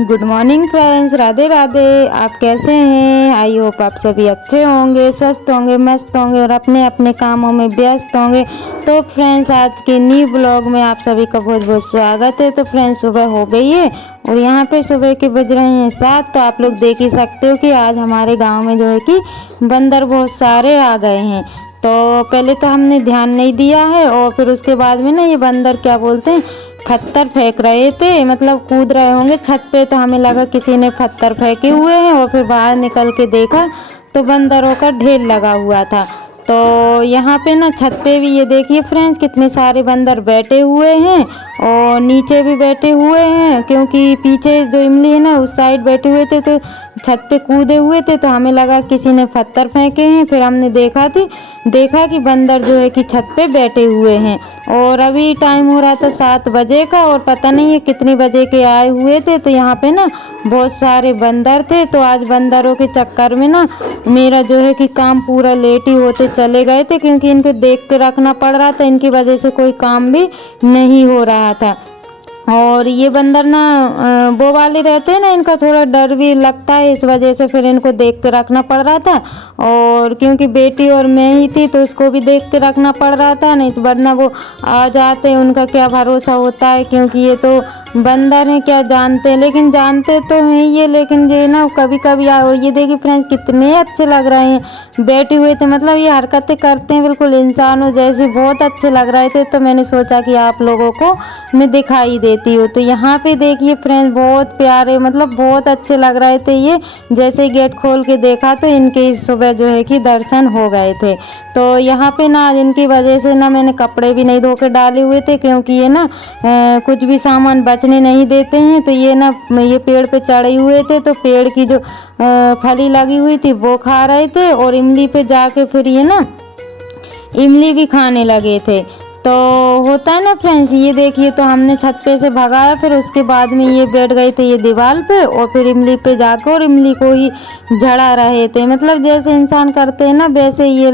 Good morning friends, Radhe Radhe. आप कैसे हैं? आई होप आप सभी अच्छे होंगे, स्वस्थ होंगे, मस्त होंगे और अपने अपने कामों में व्यस्त होंगे। तो फ्रेंड्स, आज के न्यू ब्लॉग में आप सभी का बहुत बहुत स्वागत है। तो फ्रेंड्स, सुबह हो गई है और यहाँ पे सुबह के बज रहे हैं 7। तो आप लोग देख ही सकते हो कि आज हमारे गाँव में जो है कि बंदर बहुत सारे आ गए हैं। तो पहले तो हमने ध्यान नहीं दिया है और फिर उसके बाद में ना ये बंदर क्या बोलते हैं, पत्थर फेंक रहे थे, मतलब कूद रहे होंगे छत पे। तो हमें लगा किसी ने पत्थर फेंके हुए हैं और फिर बाहर निकल के देखा तो बंदरों का ढेर लगा हुआ था। तो यहाँ पे ना छत पे भी ये देखिए फ्रेंड्स, कितने सारे बंदर बैठे हुए हैं और नीचे भी बैठे हुए हैं, क्योंकि पीछे जो इमली है ना उस साइड बैठे हुए थे तो छत पे कूदे हुए थे। तो हमें लगा किसी ने पत्थर फेंके हैं, फिर हमने देखा कि बंदर जो है कि छत पे बैठे हुए हैं। और अभी टाइम हो रहा था 7 बजे का और पता नहीं है कितने बजे के आए हुए थे। तो यहाँ पे ना बहुत सारे बंदर थे। तो आज बंदरों के चक्कर में ना मेरा जो है कि काम पूरा लेट ही होते चले गए थे, क्योंकि इनको देख के रखना पड़ रहा था। इनकी वजह से कोई काम भी नहीं हो रहा था। और ये बंदर ना वो वाले रहते हैं ना, इनका थोड़ा डर भी लगता है, इस वजह से फिर इनको देख के रखना पड़ रहा था। और क्योंकि बेटी और मैं ही थी तो उसको भी देख के रखना पड़ रहा था, नहीं तो वरना वो आ जाते, उनका क्या भरोसा होता है। क्योंकि ये तो बंदर हैं, क्या जानते हैं, लेकिन जानते तो हैं ये, लेकिन ये ना कभी कभी और ये देखिए फ्रेंड्स, कितने अच्छे लग रहे हैं बैठे हुए थे। मतलब ये हरकतें करते हैं बिल्कुल इंसानों जैसे, बहुत अच्छे लग रहे थे। तो मैंने सोचा कि आप लोगों को मैं दिखाई देती हूँ। तो यहाँ पे देखिए फ्रेंड्स, बहुत प्यारे, मतलब बहुत अच्छे लग रहे थे ये। जैसे गेट खोल के देखा तो इनके सुबह जो है कि दर्शन हो गए थे। तो यहाँ पे ना इनकी वजह से ना मैंने कपड़े भी नहीं धो के डाले हुए थे, क्योंकि ये ना कुछ भी सामान बचने नहीं देते हैं। तो ये ना ये पेड़ पे चढ़े हुए थे, तो पेड़ की जो फली लगी हुई थी वो खा रहे थे और इमली पे जाके फिर ये ना इमली भी खाने लगे थे। तो होता है ना फ्रेंड्स, ये देखिए, तो हमने छत पे से भगाया, फिर उसके बाद में ये बैठ गए थे ये दीवार पे और फिर इमली पे जाकर और इमली को ही झड़ा रहे थे। मतलब जैसे इंसान करते हैं ना वैसे ये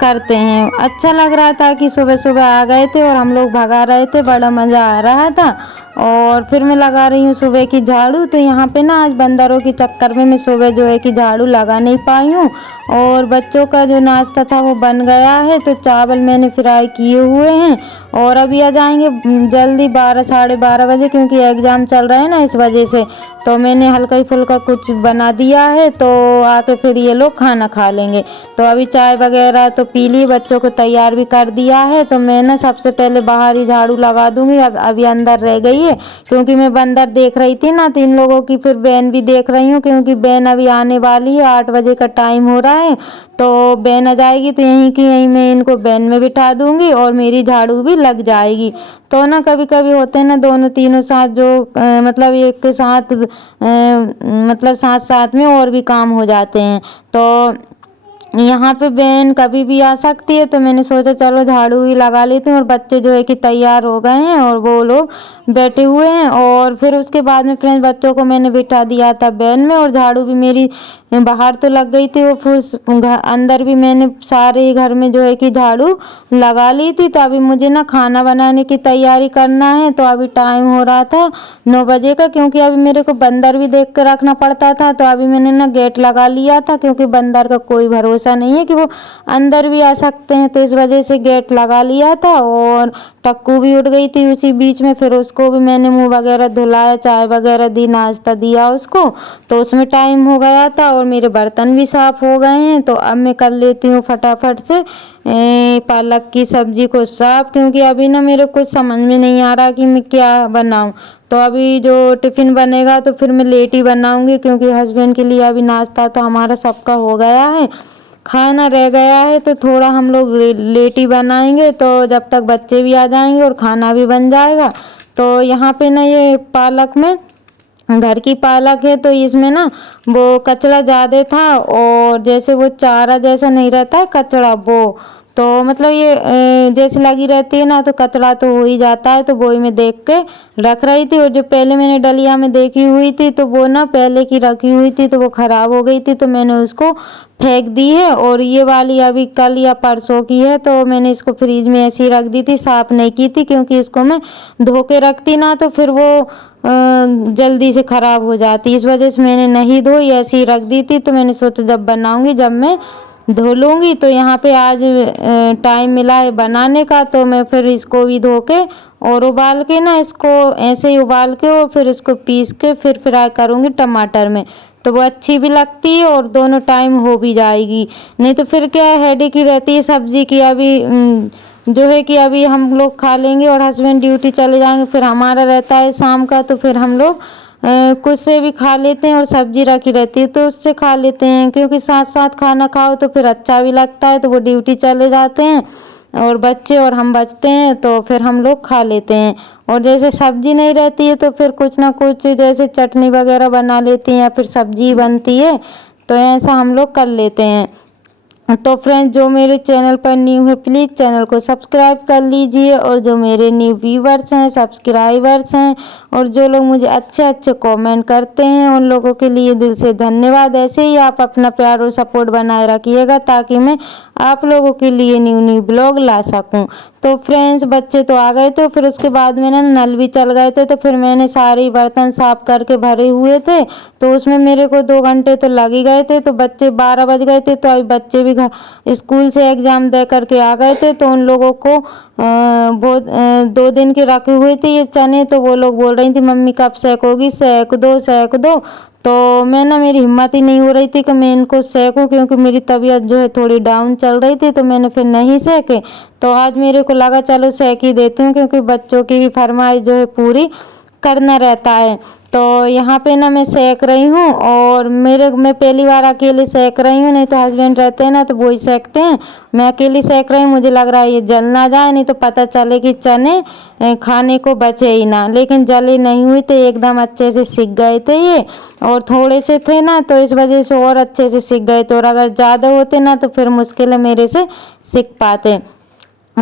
करते हैं। अच्छा लग रहा था कि सुबह सुबह आ गए थे और हम लोग भगा रहे थे, बड़ा मज़ा आ रहा था। और फिर मैं लगा रही हूँ सुबह की झाड़ू। तो यहाँ पे ना आज बंदरों के चक्कर में मैं सुबह जो है कि झाड़ू लगा नहीं पाई हूँ। और बच्चों का जो नाश्ता था वो बन गया है, तो चावल मैंने फ्राई किए हुए हैं और अभी आ जाएंगे जल्दी 12 साढ़े 12 बजे, क्योंकि एग्ज़ाम चल रहा है ना, इस वजह से। तो मैंने हल्का ही फुल्का कुछ बना दिया है, तो आके फिर ये लोग खाना खा लेंगे। तो अभी चाय वगैरह तो पी ली, बच्चों को तैयार भी कर दिया है। तो मैं ना सबसे पहले बाहर ही झाड़ू लगा दूंगी, अब अभी अंदर रह गई है, क्योंकि मैं बंदर देख रही थी ना, तो इन लोगों की फिर बैन भी देख रही हूँ, क्योंकि बैन अभी आने वाली है, 8 बजे का टाइम हो रहा है। तो बैन आ जाएगी तो यहीं की यहीं मैं इनको बैन में बिठा दूंगी और मेरी झाड़ू भी लग जाएगी। तो ना कभी कभी होते हैं ना दोनों तीनों साथ जो मतलब एक के साथ मतलब साथ साथ में और भी काम हो जाते हैं। तो यहाँ पे बहन कभी भी आ सकती है, तो मैंने सोचा चलो झाड़ू ही लगा लेती हूँ। और बच्चे जो है कि तैयार हो गए हैं और वो लोग बैठे हुए हैं। और फिर उसके बाद में फ्रेंड्स बच्चों को मैंने बिठा दिया था बैन में और झाड़ू भी मेरी बाहर तो लग गई थी, वो फिर अंदर भी मैंने सारे घर में जो है कि झाड़ू लगा ली थी। तो अभी मुझे ना खाना बनाने की तैयारी करना है। तो अभी टाइम हो रहा था 9 बजे का, क्योंकि अभी मेरे को बंदर भी देख कर रखना पड़ता था। तो अभी मैंने ना गेट लगा लिया था, क्योंकि बंदर का कोई भरोसा नहीं है कि वो अंदर भी आ सकते हैं, तो इस वजह से गेट लगा लिया था। और टक्कू भी उठ गई थी उसी बीच में, फिर उसको भी मैंने मुंह वगैरह धुलाया, चाय वगैरह दी, नाश्ता दिया उसको। तो उसमें टाइम हो गया था और मेरे बर्तन भी साफ हो गए हैं। तो अब मैं कर लेती हूँ फटाफट से पालक की सब्जी को साफ, क्योंकि अभी ना मेरे कुछ समझ में नहीं आ रहा कि मैं क्या बनाऊँ। तो अभी जो टिफ़िन बनेगा तो फिर मैं लेट ही बनाऊँगी, क्योंकि हस्बैंड के लिए अभी नाश्ता तो हमारा सबका हो गया है, खाना रह गया है। तो थोड़ा हम लोग लेट ही बनाएंगे, तो जब तक बच्चे भी आ जाएंगे और खाना भी बन जाएगा। तो यहाँ पे ना ये पालक में घर की पालक है, तो इसमें ना वो कचड़ा ज़्यादा था और जैसे वो चारा जैसा नहीं रहता है कचड़ा वो, तो मतलब ये जैसे लगी रहती है ना तो कचरा तो हो ही जाता है, तो वही मैं देख के रख रही थी। और जो पहले मैंने डलिया में देखी हुई थी तो वो ना पहले की रखी हुई थी तो वो ख़राब हो गई थी, तो मैंने उसको फेंक दी है। और ये वाली अभी कल या परसों की है, तो मैंने इसको फ्रिज में ऐसे ही रख दी थी, साफ़ नहीं की थी, क्योंकि इसको मैं धो के रखती ना तो फिर वो जल्दी से ख़राब हो जाती, इस वजह से मैंने नहीं धोई, ऐसे ही रख दी थी। तो मैंने सोचा जब बनाऊंगी जब मैं धो लूँगी। तो यहाँ पे आज टाइम मिला है बनाने का, तो मैं फिर इसको भी धो के और उबाल के ना इसको ऐसे ही उबाल के और फिर इसको पीस के फिर फ्राई करूँगी टमाटर में, तो वो अच्छी भी लगती है और दोनों टाइम हो भी जाएगी। नहीं तो फिर क्या है, हेडेक ही रहती है सब्जी की। अभी जो है कि अभी हम लोग खा लेंगे और हस्बैंड ड्यूटी चले जाएंगे, फिर हमारा रहता है शाम का, तो फिर हम लोग कुछ से भी खा लेते हैं और सब्जी रखी रहती है तो उससे खा लेते हैं, क्योंकि साथ साथ खाना खाओ तो फिर अच्छा भी लगता है। तो वो ड्यूटी चले जाते हैं और बच्चे और हम बचते हैं तो फिर हम लोग खा लेते हैं। और जैसे सब्जी नहीं रहती है तो फिर कुछ ना कुछ जैसे चटनी वगैरह बना लेते हैं या फिर सब्जी बनती है, तो ऐसा हम लोग कर लेते हैं। तो फ्रेंड्स, जो मेरे चैनल पर न्यू है प्लीज़ चैनल को सब्सक्राइब कर लीजिए, और जो मेरे न्यू व्यूवर्स हैं, सब्सक्राइबर्स हैं, और जो लोग मुझे अच्छे अच्छे कमेंट करते हैं उन लोगों के लिए दिल से धन्यवाद। ऐसे ही आप अपना प्यार और सपोर्ट बनाए रखिएगा ताकि मैं आप लोगों के लिए न्यू न्यू ब्लॉग ला सकूं। तो फ्रेंड्स, बच्चे तो आ गए थे, फिर उसके बाद में ना नल भी चल गए थे, तो फिर मैंने सारे बर्तन साफ करके भरे हुए थे, तो उसमें मेरे को 2 घंटे तो लग ही गए थे। तो बच्चे 12 बज गए थे, तो अभी बच्चे भी स्कूल से एग्ज़ाम दे करके आ गए थे, तो उन लोगों को बहुत 2 दिन के रखे हुए थे ये चने, तो वो लोग बोल रही थी मम्मी कब सेकोगी, सेक दो सेक दो। तो मैं ना मेरी हिम्मत ही नहीं हो रही थी कि मैं इनको सेकूं, क्योंकि मेरी तबीयत जो है थोड़ी डाउन चल रही थी, तो मैंने फिर नहीं सेके। तो आज मेरे को लगा चलो सेक ही देती हूँ, क्योंकि बच्चों की भी फरमाइश जो है पूरी करना रहता है। तो यहाँ पे ना मैं सेक रही हूँ, और मैं पहली बार अकेले सेक रही हूँ, नहीं तो हस्बैंड रहते हैं ना तो वो ही सेकते हैं। मैं अकेली सेक रही हूँ, मुझे लग रहा है ये जल ना जाए, नहीं तो पता चले कि चने खाने को बचे ही ना। लेकिन जले नहीं हुए थे, एकदम अच्छे से सिक गए थे ये, और थोड़े से थे ना तो इस वजह से और अच्छे से सिक गए थे, और अगर ज़्यादा होते ना तो फिर मुश्किल है मेरे से सिक पाते।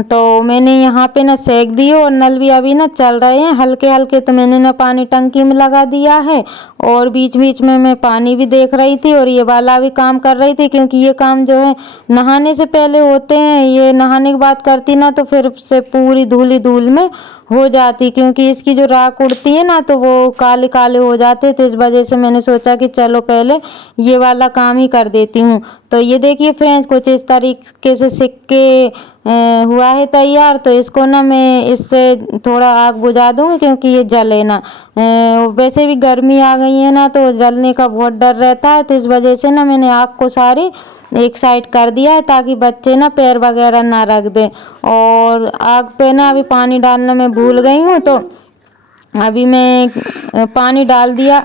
तो मैंने यहाँ पे ना सेक दिए, और नल भी अभी ना चल रहे हैं हल्के हल्के, तो मैंने ना पानी टंकी में लगा दिया है, और बीच बीच में मैं पानी भी देख रही थी और ये वाला भी काम कर रही थी, क्योंकि ये काम जो है नहाने से पहले होते हैं। ये नहाने के बाद करती ना तो फिर से पूरी धूल धूल में हो जाती, क्योंकि इसकी जो राख उड़ती है ना तो वो काले काले हो जाते, तो इस वजह से मैंने सोचा कि चलो पहले ये वाला काम ही कर देती हूँ। तो ये देखिए फ्रेंड्स, कुछ इस तरीके से सिक्के हुआ है तैयार। तो इसको ना मैं इससे थोड़ा आग बुझा दूँगी, क्योंकि ये जले ना। वैसे भी गर्मी आ गई है ना तो जलने का बहुत डर रहता है, तो इस वजह से ना मैंने आग को सारी एक साइड कर दिया है, ताकि बच्चे ना पैर वगैरह ना रख दें। और आग पे ना अभी पानी डालना मैं भूल गई हूँ, तो अभी मैं पानी डाल दिया।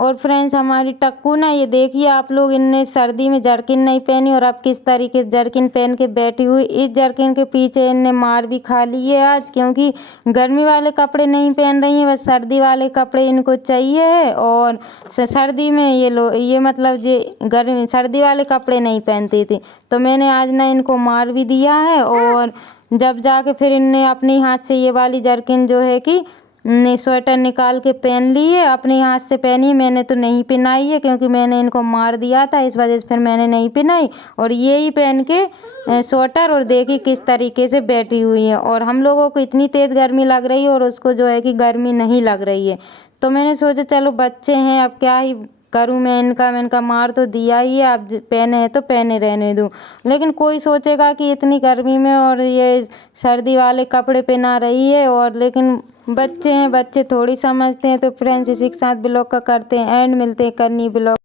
और फ्रेंड्स, हमारी टक्कू ना, ये देखिए आप लोग, इनने सर्दी में जर्किन नहीं पहनी और अब किस तरीके से जर्किन पहन के बैठी हुई। इस जर्किन के पीछे इनने मार भी खा ली है आज, क्योंकि गर्मी वाले कपड़े नहीं पहन रही हैं, बस सर्दी वाले कपड़े इनको चाहिए है। और सर्दी में ये मतलब ये गर्मी सर्दी वाले कपड़े नहीं पहनती थी, तो मैंने आज ना इनको मार भी दिया है। और जब जाके फिर इनने अपने हाथ से ये वाली जर्किन जो है कि स्वेटर निकाल के पहन ली है, अपने हाथ से पहनी। मैंने तो नहीं पहनाई है, क्योंकि मैंने इनको मार दिया था, इस वजह से फिर मैंने नहीं पहनाई। और ये ही पहन के स्वेटर, और देखिए किस तरीके से बैठी हुई है। और हम लोगों को इतनी तेज़ गर्मी लग रही है और उसको जो है कि गर्मी नहीं लग रही है। तो मैंने सोचा चलो बच्चे हैं, अब क्या ही करूँ मैं इनका मार तो दिया ही है, अब पहने हैं तो पहने रहने दूँ। लेकिन कोई सोचेगा कि इतनी गर्मी में और ये सर्दी वाले कपड़े पहना रही है, और लेकिन बच्चे हैं, बच्चे थोड़ी समझते हैं। तो फ्रेंड्स, इसी के साथ ब्लॉग का करते हैं एंड, मिलते हैं कल नई ब्लॉग।